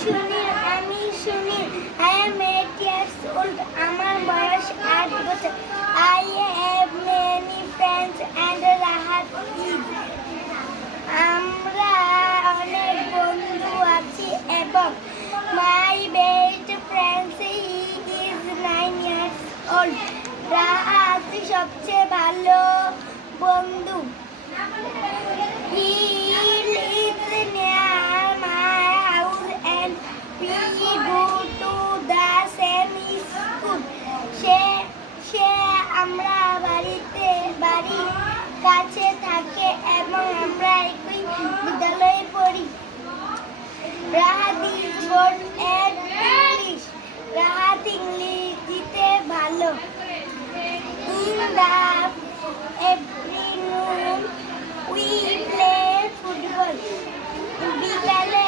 Sunil. I am 8 years old. আমার বয়স 8 বছর। I have many friends and Rahat is. আমরা অনেক বন্ধু আছি এবং my best friend he is 9 years old. Rahat সবচেয়ে ভালো বন্ধু। He lives near my house and we go to the same school. সে আমরা বাড়ির কাছে থাকে এবং আমরা একই বিদ্যালয়ে পড়ি। Rahat is good at English. Rahat ইংরেজিতে ভালো। In the afternoon we play football. বিকালে